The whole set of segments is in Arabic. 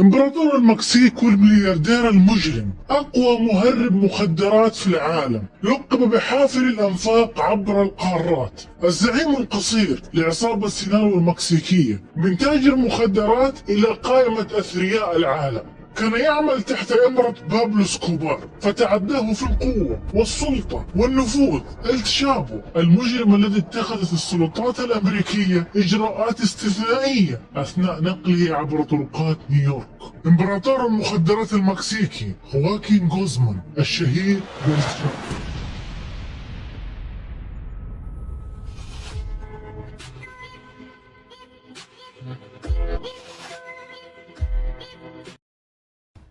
امبراطور المكسيك والملياردير المجرم، أقوى مهرب مخدرات في العالم، لقب بحافر الأنفاق عبر القارات، الزعيم القصير لعصابة سينالو المكسيكية، من تاجر مخدرات إلى قائمة أثرياء العالم. كان يعمل تحت إمرة بابلو اسكوبار، فتعداه في القوة والسلطة والنفوذ التشابو، المجرم الذي اتخذت السلطات الأمريكية إجراءات استثنائية أثناء نقله عبر طرقات نيويورك. إمبراطور المخدرات المكسيكي خواكين غوزمان الشهير بالتشابو.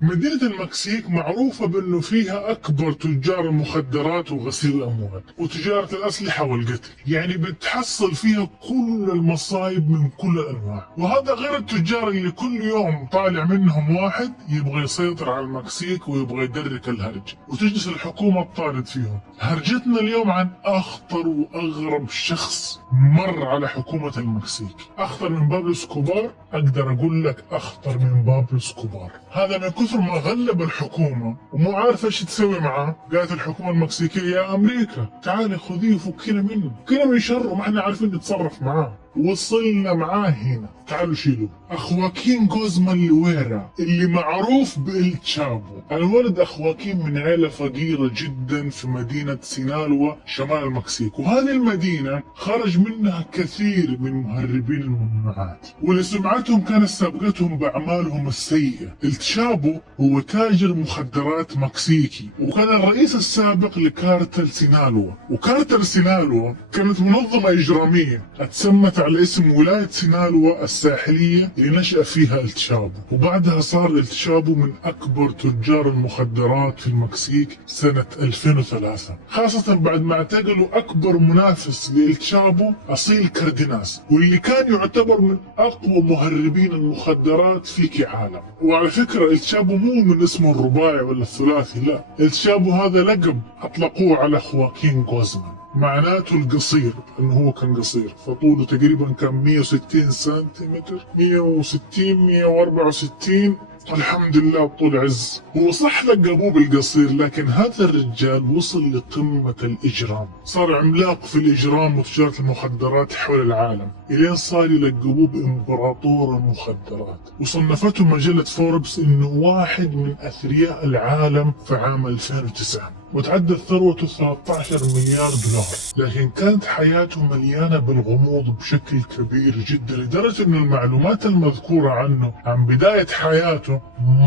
مدينة المكسيك معروفة بأنه فيها أكبر تجار المخدرات وغسيل الأموال وتجارة الأسلحة والقتل، يعني بتحصل فيها كل المصايب من كل الأنواع. وهذا غير التجار اللي كل يوم طالع منهم واحد يبغى يسيطر على المكسيك ويبغى يدرك الهرج، وتجلس الحكومة تطارد فيهم. هرجتنا اليوم عن أخطر وأغرب شخص مر على حكومة المكسيك. أخطر من بابلو اسكوبار؟ أقدر أقول لك أخطر من بابلو اسكوبار. هذا من كثر ما غلب الحكومة ومو عارفة ايش تسوي معاه، قالت الحكومة المكسيكية يا أمريكا تعالي خذيه وفكينا منه، فكينا من شره، ما احنا عارفين نتصرف معاه. وصلنا معاه هنا، تعالوا شيلوا. أخواكين غوزمان لويرا اللي معروف بالتشابو. الولد أخواكين من عيلة فقيرة جدا في مدينة سينالوا شمال المكسيك، وهذه المدينة خرج منها كثير من مهربين الممنوعات واللي سمعتهم كانت سابقتهم بأعمالهم السيئة. التشابو هو تاجر مخدرات مكسيكي، وكان الرئيس السابق لكارتل سينالوا. وكارتل سينالوا كانت منظمة إجرامية اتسمت على اسم ولاية سينالوا الساحلية اللي نشأ فيها التشابو، وبعدها صار التشابو من أكبر تجار المخدرات في المكسيك سنة 2003، خاصة بعد ما اعتقلوا أكبر منافس للتشابو أصيل كارديناس، واللي كان يعتبر من أقوى مهربين المخدرات في العالم. وعلى فكرة التشابو مو من اسمه الرباعي ولا الثلاثي، لا، التشابو هذا لقب أطلقوه على خواكين غوزمان، معناته القصير، انه هو كان قصير، فطوله تقريبا كان 160 سنتيمتر، 160 164. الحمد لله طول عز. هو صح لقبوه بالقصير، لكن هذا الرجال وصل لقمة الإجرام، صار عملاق في الإجرام وتجارة المخدرات حول العالم، إلين صار يلقبوه بإمبراطور المخدرات. وصنفته مجلة فوربس إنه واحد من أثرياء العالم في عام 2009، وتعدت ثروته 13 مليار دولار. لكن كانت حياته مليانة بالغموض بشكل كبير جدا، لدرجة أن المعلومات المذكورة عنه عن بداية حياته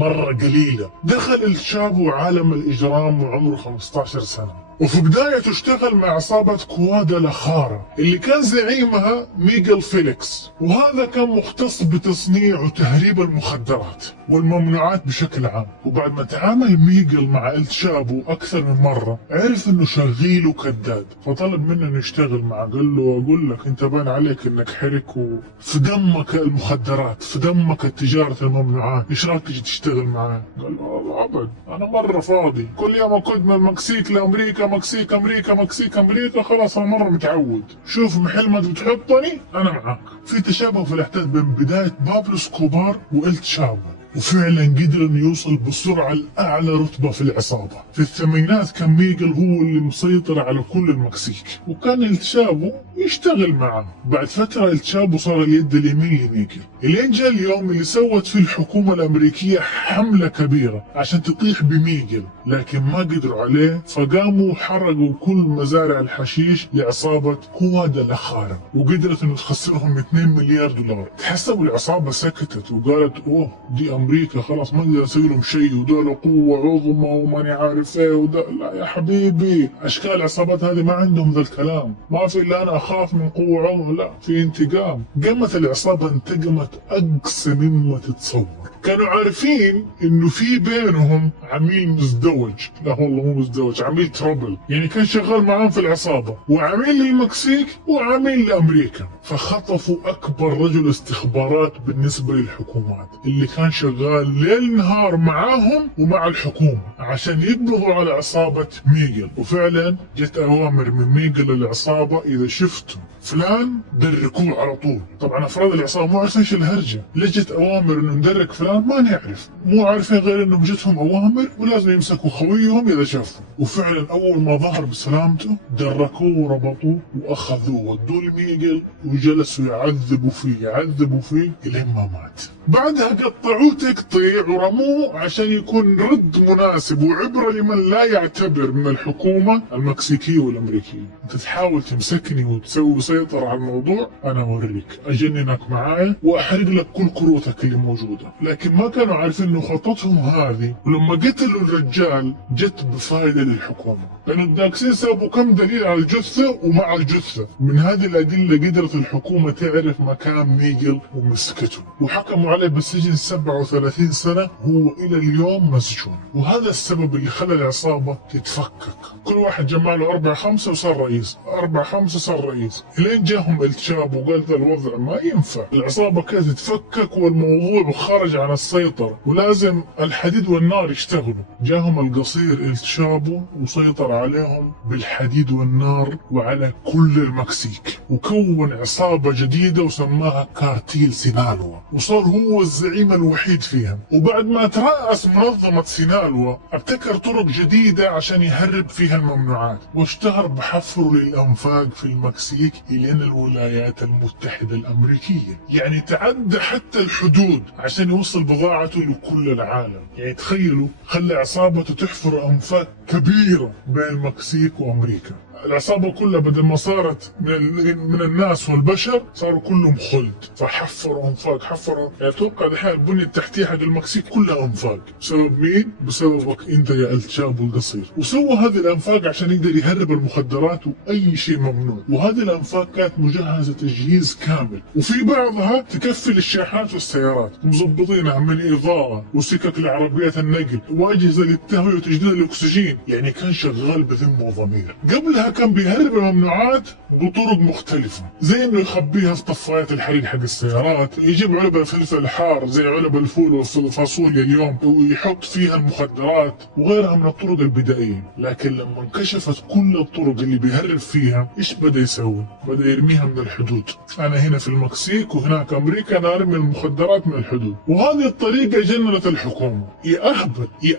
مرة قليلة. دخل التشابو عالم الإجرام وعمره 15 سنة، وفي بدايته اشتغل مع عصابة كوادا لاخارا اللي كان زعيمها ميغل فيليكس، وهذا كان مختص بتصنيع وتهريب المخدرات والممنوعات بشكل عام. وبعد ما تعامل ميغل مع التشابو أكثر من مرة، عرف انه شغيل وكذاب، فطلب منه انه يشتغل معه. قال له اقول لك انت بان عليك انك حرك وفي دمك المخدرات، في دمك تجارة الممنوعات، ايش رايك تجي تشتغل معاه؟ قال له والله ابد، انا مرة فاضي، كل يوم اقعد من المكسيك لامريكا، مكسيك امريكا، مكسيك امريكا، خلاص انا مرة متعود، شوف محل ما بتحطني انا معاك. في تشابه في الاحداث بين بداية بابلو اسكوبار والتشابو، وفعلا قدر انه يوصل بسرعة لأعلى رتبة في العصابة. في الثمانينات كان ميغل هو اللي مسيطر على كل المكسيك، وكان التشابو يشتغل معه. بعد فترة التشابو صار اليد اليمين لميغل، الين جاء اليوم اللي سوت فيه الحكومة الأمريكية حملة كبيرة عشان تطيح بميغل، لكن ما قدروا عليه، فقاموا حرقوا كل مزارع الحشيش لعصابة كوادا لاخارا، وقدرت انه تخسرهم 2 مليار دولار. تحسبوا العصابة سكتت وقالت اوه دي امريكا، خلاص ما اقدر اسوي لهم شيء، ودول قوه عظمى وماني عارف ايه لا يا حبيبي، اشكال العصابات هذه ما عندهم ذا الكلام، ما في الا انا اخاف من قوه عظمى، لا، في انتقام. قامت العصابه انتقمت اقصى مما تتصور. كانوا عارفين انه في بينهم عميل مزدوج، لا والله مو مزدوج، عميل ترابل، يعني كان شغال معاهم في العصابة، وعميل للمكسيك وعميل لأمريكا. فخطفوا أكبر رجل استخبارات بالنسبة للحكومات اللي كان شغال ليل نهار معاهم ومع الحكومة عشان يقبضوا على عصابة ميغل. وفعلا جت أوامر من ميغل للعصابة إذا شفتوا فلان دركوه على طول. طبعا أفراد العصابة مو عارفين ايش الهرجة، لجت أوامر إنه ندرك فلان المخدرات ما نعرف، مو عارفين غير انهم جتهم اوامر ولازم يمسكوا خويهم اذا شافوا. وفعلا اول ما ظهر بسلامته دركوه وربطوه واخذوه ودوه لميغل وجلسوا يعذبوا فيه الين ما مات. بعدها قطعوه تقطيع ورموه عشان يكون رد مناسب وعبرة لمن لا يعتبر من الحكومة المكسيكية والأمريكية. أنت تحاول تمسكني وتسوي سيطرة على الموضوع، أنا أوريك، أجننك معايا وأحرق لك كل كروتك اللي موجودة. لكن ما كانوا عارفين إنه خطتهم هذه، ولما قتلوا الرجال جت بفائدة للحكومة، لأنه الداكسين سابوا كم دليل على الجثة ومع الجثة. من هذه الأدلة قدرت الحكومة تعرف مكان ميغل ومسكته، وحكموا عليه بالسجن 37 سنة، هو إلى اليوم مسجون. وهذا السبب اللي خلى العصابة تتفكك. كل واحد جماله 4-5 وصار رئيس، 4-5 صار رئيس، لين جاهم التشاب وقال ذا الوضع ما ينفع، العصابة كانت تتفكك والموضوع خرج عن السيطرة ولازم الحديد والنار يشتغلوا. جاهم القصير التشابو وسيطر عليهم بالحديد والنار وعلى كل المكسيك، وكون عصابة جديدة وسماها كارتيل سينالوا، وصار هو الزعيم الوحيد فيها. وبعد ما ترأس منظمة سينالوا ابتكر طرق جديدة عشان يهرب فيها الممنوعات، واشتهر بحفره للأنفاق في المكسيك إلين الولايات المتحدة الأمريكية. يعني تعدى حتى الحدود عشان يوصل بضاعته لكل العالم. يعني تخيلوا، خلى عصابته تحفر أنفاق كبيرة بين المكسيك وأمريكا. العصابة كلها بدل ما صارت من الناس والبشر صاروا كلهم خلد، فحفروا أنفاق حفروا. يعني أتوقع دحين البنية التحتية حق المكسيك كلها أنفاق. بسبب مين؟ بسببك أنت يا التشابو القصير. وسوى هذه الأنفاق عشان يقدر يهرب المخدرات وأي شيء ممنوع. وهذه الأنفاق كانت مجهزة تجهيز كامل، وفي بعضها تكفي للشاحنات والسيارات، مظبطينها من إضاءة وسكك لعربيات النقل وأجهزة للتهوية وتجديد الأكسجين. يعني كان شغال بذمة وضمير. قبلها كان بيهرب الممنوعات بطرق مختلفة، زي انه يخبيها في طفايات الحريق حق السيارات، يجيب علبة فلفل حار زي علب الفول والفاصوليا اليوم ويحط فيها المخدرات وغيرها من الطرق البدائية. لكن لما انكشفت كل الطرق اللي بيهرب فيها، ايش بدأ يسوي؟ بدأ يرميها من الحدود. انا هنا في المكسيك وهناك امريكا، انا ارمي المخدرات من الحدود. وهذه الطريقة جننت الحكومة. يا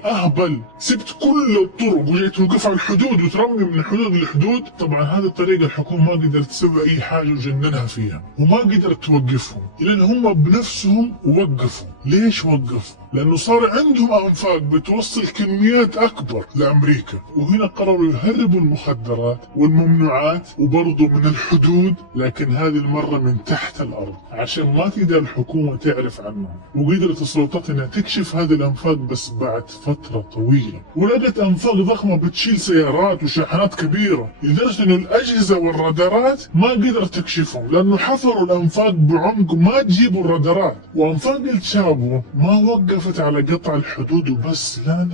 اهبل سبت كل الطرق وجيت توقف على الحدود وترمي من الحدود للحدود. طبعا هذه الطريقة الحكومة ما قدرت تسوي اي حاجة وجننها فيها، وما قدرت توقفهم، لان هم بنفسهم وقفوا. ليش وقفوا؟ لانه صار عندهم انفاق بتوصل كميات اكبر لامريكا، وهنا قرروا يهربوا المخدرات والممنوعات وبرضه من الحدود، لكن هذه المرة من تحت الارض عشان ما تقدر الحكومة تعرف عنهم. وقدرت السلطات انها تكشف هذه الانفاق بس بعد فترة طويلة، ولقت انفاق ضخمة بتشيل سيارات وشاحنات كبيرة، لدرجة انه الاجهزة والرادارات ما قدرت تكشفهم، لانه حفروا الانفاق بعمق ما تجيبوا الرادارات. وانفاق التشابو ما وقفت على قطع الحدود وبس، لا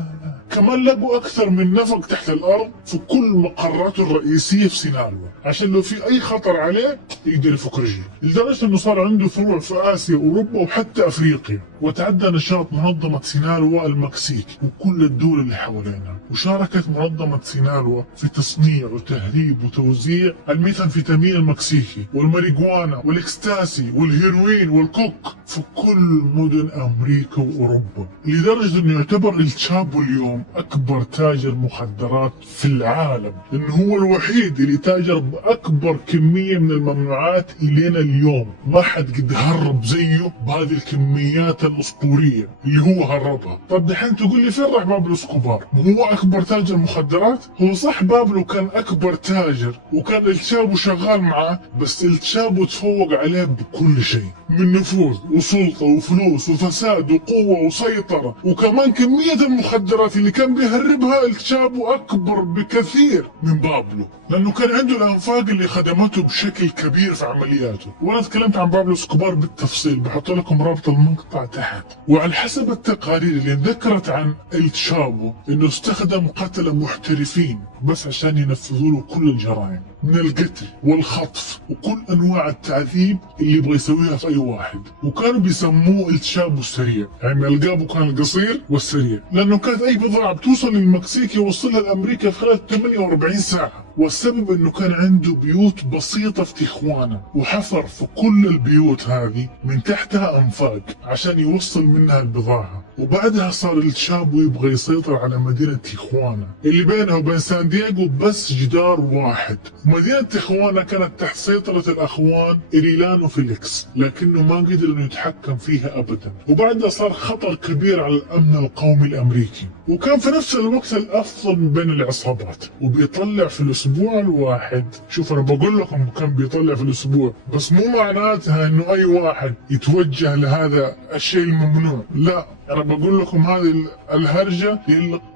كمان لقوا اكثر من نفق تحت الارض في كل مقراته الرئيسية في سينالوا، عشان لو في اي خطر عليه يقدر يفك رجله. لدرجة انه صار عنده فروع في اسيا واوروبا وحتى افريقيا. وتعدى نشاط منظمة سينالوا المكسيك وكل الدول اللي حوالينا. وشاركت منظمة سينالوا في تصنيع وتهريب وتوزيع الميثامفيتامين المكسيكي والماريجوانا والاكستاسي والهيروين والكوك في كل مدن امريكا واوروبا، لدرجة انه يعتبر التشابو اليوم اكبر تاجر مخدرات في العالم، لانه هو الوحيد اللي تاجر باكبر كمية من الممنوعات الين اليوم. ما حد قد هرب زيه بهذه الكميات الاسطورية اللي هو هربها. طب دحين تقول لي فين راح بابلو اسكوبار؟ هو اكبر تاجر مخدرات؟ هو صح بابلو كان اكبر تاجر وكان التشابو شغال معاه، بس التشابو تفوق عليه بكل شيء، من نفوذ وسلطة وفلوس وفساد وقوة وسيطرة. وكمان كمية المخدرات اللي كان بيهربها التشابو اكبر بكثير من بابلو، لانه كان عنده الانفاق اللي خدمته بشكل كبير في عملياته. وانا تكلمت عن بابلو اسكوبار بالتفصيل، بحط لكم رابط المقطع تحت. وعلى حسب التقارير اللي ذكرت عن التشابو انه استخدم قتلة محترفين بس عشان ينفذوا له كل الجرائم، من القتل والخطف وكل انواع التعذيب اللي يبغى يسويها في اي واحد. وكانوا بيسموه التشابو السريع، يعني القابه كان القصير والسريع، لانه كانت اي بضاعة بتوصل للمكسيك يوصلها لامريكا في خلال 48 ساعة. والسبب انه كان عنده بيوت بسيطة في تيخوانا، وحفر في كل البيوت هذه من تحتها انفاق عشان يوصل منها البضاعة. وبعدها صار الشابو يبغى يسيطر على مدينة تيخوانا اللي بينها وبين سان دييغو بس جدار واحد. مدينة تيخوانا كانت تحت سيطرة الأخوان إريلانو فيليكس، لكنه ما قدر إنه يتحكم فيها أبدا. وبعدها صار خطر كبير على الأمن القومي الأمريكي، وكان في نفس الوقت الأفضل من بين العصابات، وبيطلع في الأسبوع الواحد. شوف أنا بقول لكم كان بيطلع في الأسبوع، بس مو معناتها إنه أي واحد يتوجه لهذا الشيء الممنوع، لا، أنا بقول لكم هذه الهرجة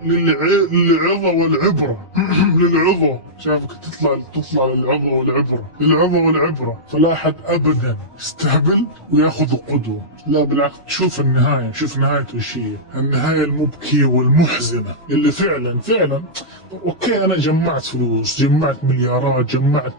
للعظة والعبرة. للعظة، شافك تطلع للعظة والعبرة، فلا أحد أبدا يستهبل وياخذ قدوة، لا بالعكس. شوف النهاية، شوف نهايته ايش هي، النهاية المبكية والمحزنة اللي فعلا اوكي انا جمعت فلوس، جمعت مليارات، جمعت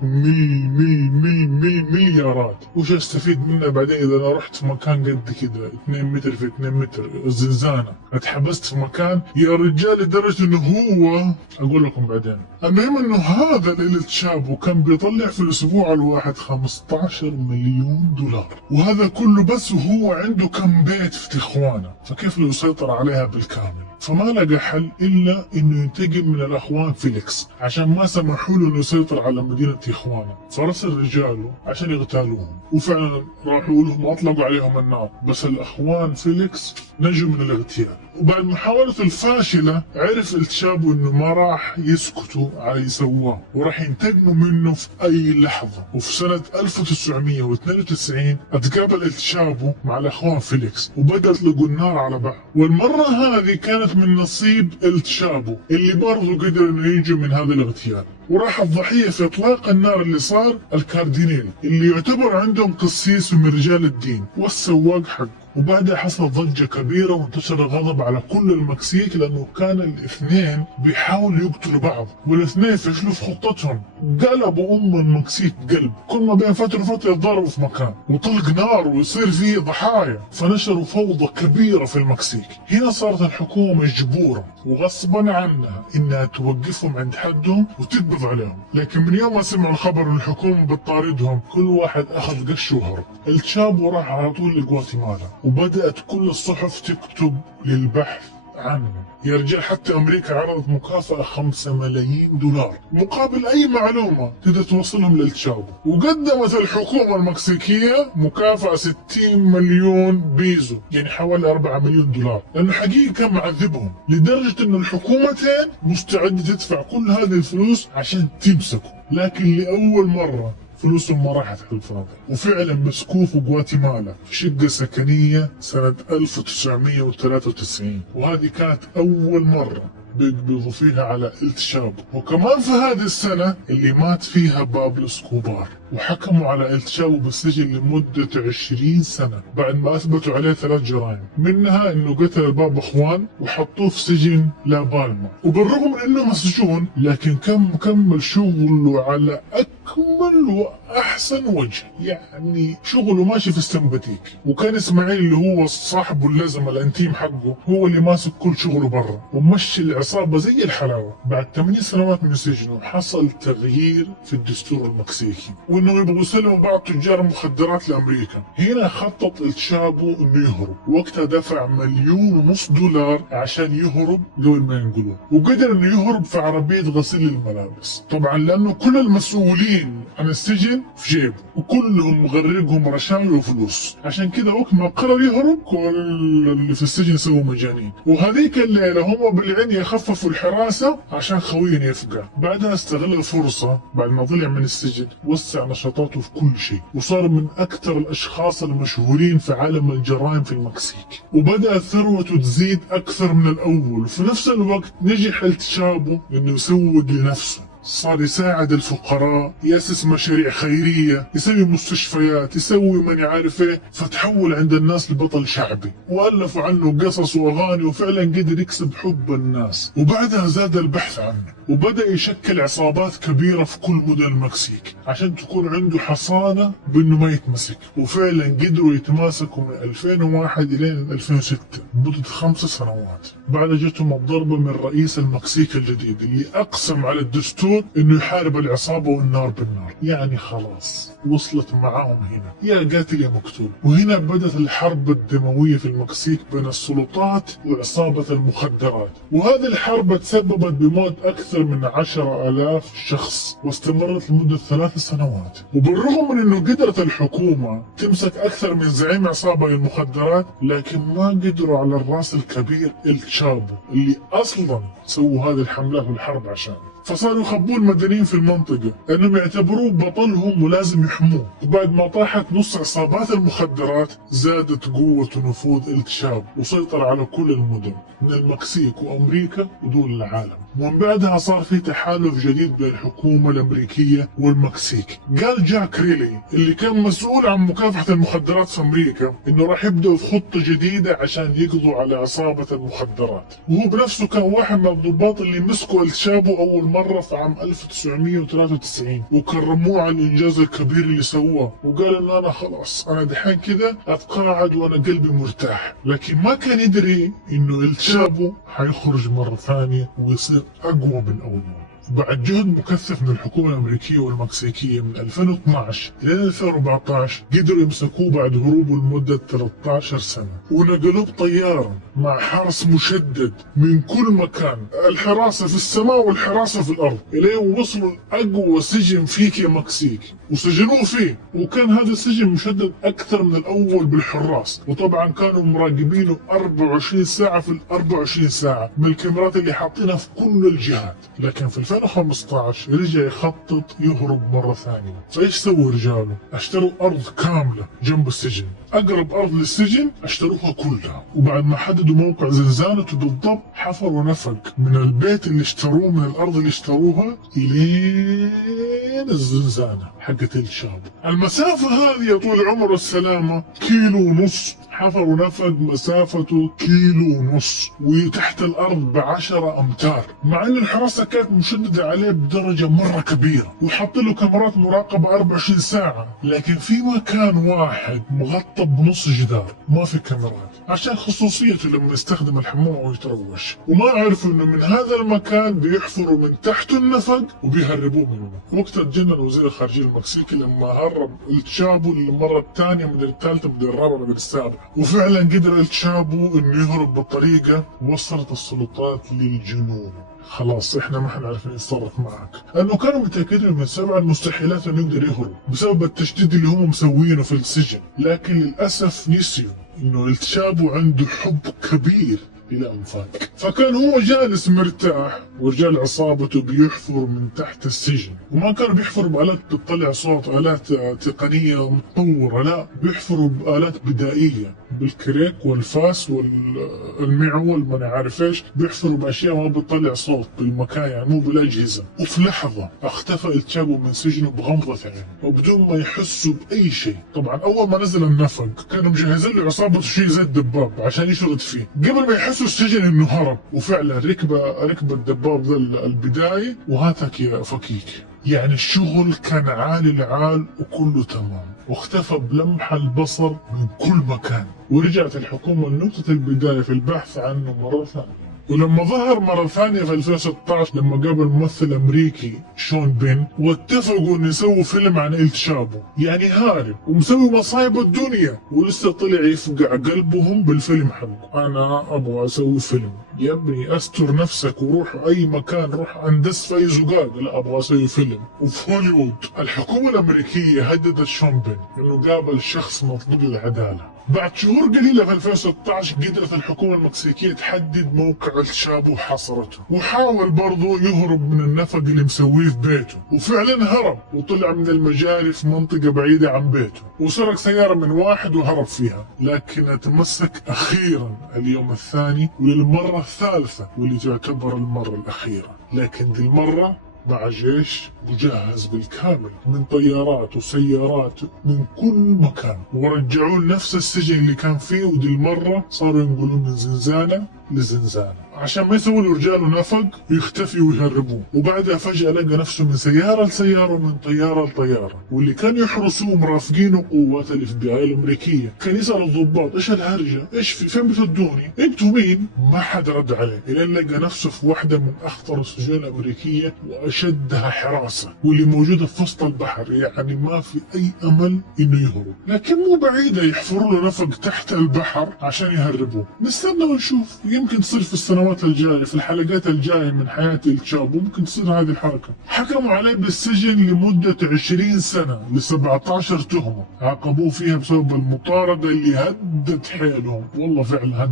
مليارات، وش استفيد منها بعدين اذا انا رحت في مكان قد كده 2 متر في 2 متر زنزانة، اتحبست في مكان يا رجال لدرجة انه هو، اقول لكم بعدين. المهم انه هذا الشاب كان بيطلع في الاسبوع الواحد 15 مليون دولار، وهذا كله بس وهو عنده كم بيت في تيخوانا، فكيف لو يسيطر عليها بالكامل؟ فما لقى حل الا انه ينتقم من الاخوان فيليكس عشان ما سمحوا له انه يسيطر على مدينه تيخوانا، فرسل رجاله عشان يغتالوهم، وفعلا راحوا لهم واطلقوا عليهم النار، بس الاخوان فيليكس نجوا من الاغتيال. وبعد محاولته الفاشله عرف الشابو انه ما راح يسكتوا على يسواه، وراح ينتقموا منه في اي لحظه. وفي سنه 1992 اتقابل الشابو مع الاخوان فيليكس وبدأ يطلقوا النار على بعض، والمره هذه كانت من نصيب الشابو اللي برضه قدر انه ينجو من هذا الاغتيال. وراح الضحيه في اطلاق النار اللي صار الكاردينيل اللي يعتبر عندهم قسيس من رجال الدين والسواق حقه. وبعدها حصلت ضجة كبيرة وانتشر الغضب على كل المكسيك، لأنه كان الاثنين بيحاولوا يقتلوا بعض، والاثنين فشلوا في خطتهم، قلبوا المكسيك قلب، كل ما بين فترة وفترة يتضاربوا في مكان وطلق نار ويصير فيه ضحايا، فنشروا فوضى كبيرة في المكسيك. هنا صارت الحكومة مجبورة وغصبا عنها إنها توقفهم عند حدهم وتقبض عليهم، لكن من يوم ما سمعوا الخبر إن الحكومة بتطاردهم كل واحد أخذ قش وهرب. الشابو راح على طول لغواتيمالا، وبدأت كل الصحف تكتب للبحث عنه. يا رجال حتى أمريكا عرضت مكافأة 5 ملايين دولار مقابل أي معلومة تقدر توصلهم للشابو، وقدمت الحكومة المكسيكية مكافأة 60 مليون بيزو، يعني حوالي 4 مليون دولار، لأنه حقيقة كان معذبهم لدرجة أن الحكومتين مستعدة تدفع كل هذه الفلوس عشان تمسكوا، لكن لأول مرة فلوسهم ما راحت على الفاضي. وفعلا مسكوه في غواتيمالا في شقة سكنية سنة 1993، وهذه كانت أول مرة بيقبضوا فيها على الشابو. وكمان في هذه السنة اللي مات فيها بابلو اسكوبار، وحكموا على الشابو بالسجن لمدة 20 سنة بعد ما أثبتوا عليه 3 جرائم، منها إنه قتل البابا إخوان وحطوه في سجن لا بالما. وبالرغم من إنه مسجون لكن كان مكمل شغله على أكمل وأحسن وجه، يعني شغله ماشي في السمباتيك. وكان إسماعيل اللي هو صاحبه اللزم الانتيم حقه هو اللي ماسك كل شغله برا، ومشي العصابة زي الحلاوة. بعد 8 سنوات من سجنه حصل تغيير في الدستور المكسيكي، وانه يبغوا يسلموا بعض تجار المخدرات لامريكا. هنا خطط الشابو انه يهرب، وقتها دفع 1.5 مليون دولار عشان يهرب قبل ما ينقلوه، وقدر انه يهرب في عربية غسيل الملابس، طبعا لانه كل المسؤولين عن السجن في جيبه وكلهم مغرقهم رشاوي وفلوس، عشان كذا وقت ما قرر يهرب كل اللي في السجن سووا مجانين. وهذيك الليلة هم بالعين يخففوا الحراسة عشان خوين يفقع. بعدها استغل الفرصة بعد ما طلع من السجن، وسع نشاطاته في كل شيء، وصار من أكثر الأشخاص المشهورين في عالم الجرائم في المكسيك، وبدأت ثروته تزيد أكثر من الأول. وفي نفس الوقت نجح الشابو إنه يسوق لنفسه، صار يساعد الفقراء، يأسس مشاريع خيرية، يسوي مستشفيات، يسوي من يعرف ايه، فتحول عند الناس لبطل شعبي، وألفوا عنه قصص وأغاني، وفعلا قدر يكسب حب الناس. وبعدها زاد البحث عنه، وبدأ يشكل عصابات كبيرة في كل مدن المكسيك عشان تكون عنده حصانة بأنه ما يتمسك. وفعلا قدروا يتماسكوا من 2001 إلى 2006 مدة 5 سنوات. بعد جتهم الضربة من رئيس المكسيك الجديد اللي أقسم على الدستور المقتول انه يحارب العصابة والنار بالنار. يعني خلاص وصلت معاهم هنا، يا قاتل يا مقتول. وهنا بدأت الحرب الدموية في المكسيك بين السلطات وعصابة المخدرات، وهذه الحرب تسببت بموت أكثر من 10,000 شخص واستمرت لمدة 3 سنوات. وبالرغم من أنه قدرت الحكومة تمسك أكثر من زعيم عصابة للمخدرات، لكن ما قدروا على الراس الكبير الشابو اللي أصلا سووا هذه الحملات والحرب عشانه. فصاروا يخبوا المدنيين في المنطقة انهم يعتبروه بطلهم ولازم يحموه. وبعد ما طاحت نص عصابات المخدرات زادت قوة ونفوذ الشابو وسيطر على كل المدن من المكسيك وامريكا ودول العالم. ومن بعدها صار في تحالف جديد بين الحكومة الامريكية والمكسيك. قال جاك ريلي اللي كان مسؤول عن مكافحة المخدرات في امريكا انه راح يبدأوا في خطة جديدة عشان يقضوا على عصابة المخدرات، وهو بنفسه كان واحد من الضباط اللي مسكوا الشابو اول مرة في عام 1993 وكرموه على الإنجاز الكبير اللي سواه، وقال إنه أنا خلاص أنا دحين كذا أتقاعد وأنا قلبي مرتاح. لكن ما كان يدري إنه الشابو حيخرج مرة ثانية ويصير أقوى من أول مرة. بعد جهد مكثف من الحكومة الأمريكية والمكسيكية من 2012 إلى 2014 قدروا يمسكوه بعد هروبه لمدة 13 سنة، ونقلوه بطيارة مع حرس مشدد من كل مكان، الحراسة في السماء والحراسة في الأرض، إليه وصلوا لأقوى سجن فيك يا مكسيك وسجنوه فيه. وكان هذا السجن مشدد أكثر من الأول بالحراس، وطبعا كانوا مراقبينه 24 ساعة في 24 ساعة بالكاميرات اللي حاطينها في كل الجهات. لكن في 2015 رجع يخطط يهرب مرة ثانية. فإيش سووا رجاله؟ اشتروا أرض كاملة جنب السجن، أقرب أرض للسجن اشتروها كلها، وبعد ما حددوا موقع زنزانته بالضبط حفروا نفق من البيت اللي اشتروه من الأرض اللي اشتروها إلين الزنزانة حقت الشابو. المسافة هذه يا طول العمر والسلامة 1.5 كيلو. حفروا نفق مسافته 1.5 كيلو وتحت الأرض ب10 أمتار، مع أن الحراسة كانت مشددة عليه بدرجة مرة كبيرة ويحط له كاميرات مراقبة 24 ساعة. لكن في مكان واحد مغطى بنص جدار ما في كاميرات عشان خصوصيته لما يستخدم الحمام أو يتروش، وما عرفوا إنه من هذا المكان بيحفروا من تحت النفق وبيهربوه منه. وقتها تجنن وزير الخارجية المكسيكي لما هرب الشابو للمرة الثانية من الثالثة من الرابعة من السابعة، وفعلا قدر الشابو إنه يهرب بطريقة وصلت السلطات للجنون. خلاص احنا ما احنا عارفين نتصرف معك، لانه كانوا متاكدين من 7 المستحيلات انه يقدر يهرب بسبب التشديد اللي هم مسوينه في السجن. لكن للاسف نسيوا انه الشابو عنده حب كبير الى انفاق، فكان هو جالس مرتاح ورجال عصابته بيحفروا من تحت السجن، وما كانوا بيحفروا بآلات بتطلع صوت، آلات تقنية متطورة، لا بيحفروا بآلات بدائية بالكريك والفاس والمعول ما عارف ايش، بيحفروا باشياء ما بتطلع صوت بالمكان يعني مو بالاجهزة. وفي لحظة اختفى الشابو من سجنه بغمضة عين وبدون ما يحسوا باي شيء. طبعا اول ما نزل النفق كانوا مجهزين له عصابته شيء زي الدباب عشان يشرد فيه قبل ما يحسوا السجن انه هرب، وفعلا ركب الدباب ذا البداية وهاتك يا فكيك. يعني الشغل كان عالي العال وكله تمام، واختفى بلمح البصر من كل مكان. ورجعت الحكومة لنقطة البداية في البحث عنه مرة ثانية. ولما ظهر مرة ثانية في 2016 لما قابل ممثل أمريكي شون بين واتفقوا إن يسووا فيلم عن الشابو، يعني هارب ومسوي مصايب الدنيا ولسه طلع يفقع قلبهم بالفيلم حقه. أنا أبغى أسوي فيلم. يا ابني أستر نفسك وروح أي مكان، روح أندس في أي زقاق. لا أبغى أسوي فيلم. وفي هوليوود الحكومة الأمريكية هددت شون بين إنه قابل شخص مطلوب للعدالة. بعد شهور قليلة في 2016 قدرت الحكومة المكسيكية تحدد موقع الشابو وحصرته، وحاول برضه يهرب من النفق اللي مسويه في بيته، وفعلا هرب وطلع من المجاري في منطقة بعيدة عن بيته وسرق سيارة من واحد وهرب فيها. لكن تمسك أخيرا اليوم الثاني وللمرة الثالثة واللي تعتبر المرة الأخيرة، لكن دي المرة مع جيش مجهز بالكامل من طيارات وسيارات من كل مكان، ورجعوه لنفس السجن اللي كان فيه، ودي المرة صاروا ينقلوه من زنزانة لزنزانة عشان ما يسوي له رجاله نفق ويختفي ويهربوه، وبعدها فجأة لقى نفسه من سيارة لسيارة ومن طيارة لطيارة، واللي كان يحرسوه مرافقينه قوات الاف بي اي الامريكية. كان يسأل الضباط ايش الهرجة؟ ايش فين بتودوني؟ انتوا مين؟ ما حد رد عليه، الين لقى نفسه في واحدة من اخطر السجون الامريكية واشدها حراسة، واللي موجودة في وسط البحر، يعني ما في اي امل انه يهرب. لكن مو بعيدة يحفروا له نفق تحت البحر عشان يهربوه. نستنى ونشوف، يمكن تصير في السنوات الجاية، في الحلقات الجاية من حياة الشابو ممكن تصير هذه الحركة. حكموا عليه بالسجن لمدة 20 سنة ل 17 تهمة عاقبوه فيها بسبب المطاردة اللي هدت حيلهم. والله فعلا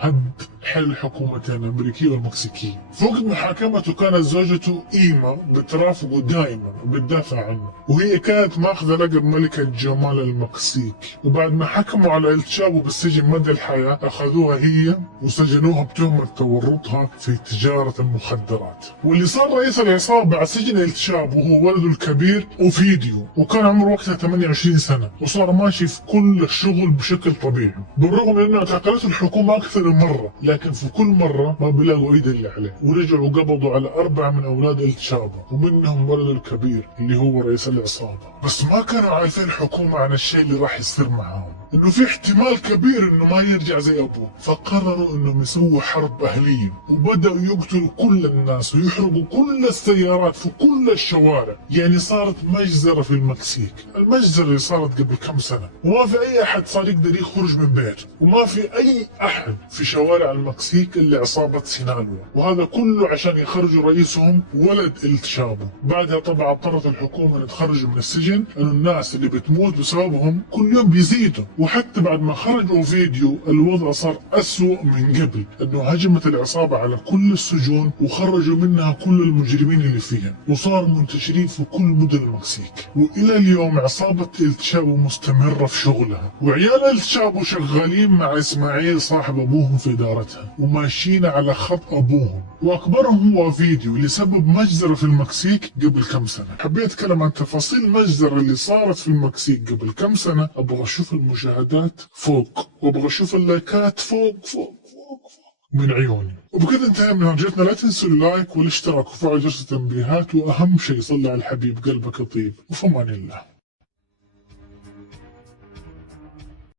هد حيل الحكومتين الأمريكية والمكسيكية. في وقت محاكمته كانت زوجته إيما بترافقه دائما وبتدافع عنه، وهي كانت ماخذة لقب ملكة جمال المكسيك. وبعد ما حكموا على الشابو بالسجن مدى الحياة أخذوها هي وسجنوها بتهمة تورطها في تجارة المخدرات. واللي صار رئيس العصابة بعد سجن الشابو هو ولده الكبير أوفيديو، وكان عمره وقتها 28 سنة، وصار ماشي في كل الشغل بشكل طبيعي، بالرغم من انه اعتقلته الحكومة أكثر من مرة، لكن في كل مرة ما بيلاقوا ايد اللي عليه. ورجعوا قبضوا على 4 من أولاد الشابو، ومنهم ولده الكبير اللي هو رئيس العصابة. بس ما كانوا عارفين الحكومة عن الشيء اللي راح يصير معاهم، انه في احتمال كبير انه ما يرجع زي ابوه. فقرروا انهم يسووا حرب اهلية، وبدأوا يقتلوا كل الناس ويحرقوا كل السيارات في كل الشوارع. يعني صارت مجزرة في المكسيك، المجزرة اللي صارت قبل كم سنة، وما في اي احد صار يقدر يخرج من بيته، وما في اي احد في شوارع المكسيك الا عصابة سينالوا. وهذا كله عشان يخرجوا رئيسهم ولد الشابو. بعدها طبعا اضطرت الحكومة ان تخرجوا من السجن، انه الناس اللي بتموت بسببهم كل يوم بيزيدوا. وحتى بعد ما خرجوا فيديو الوضع صار أسوأ من قبل، انه هجمت العصابة على كل السجون وخرجوا منها كل المجرمين اللي فيها، وصاروا منتشرين في كل مدن المكسيك. والى اليوم عصابة الشابو مستمرة في شغلها، وعيال الشابو شغالين مع اسماعيل صاحب ابوهم في ادارتها، وماشيين على خط ابوهم. واكبرهم هو فيديو اللي سبب مجزرة في المكسيك قبل كم سنة. حبيت اتكلم عن تفاصيل المجزرة اللي صارت في المكسيك قبل كم سنة. ابغى اشوف المشاهدات فوق، وابغى اشوف اللايكات فوق فوق فوق فوق من عيوني. وبكذا انتهى من هرجتنا. لا تنسوا اللايك والاشتراك وفعل جرس التنبيهات، واهم شيء صلي على الحبيب قلبك يطيب. وفي امان الله.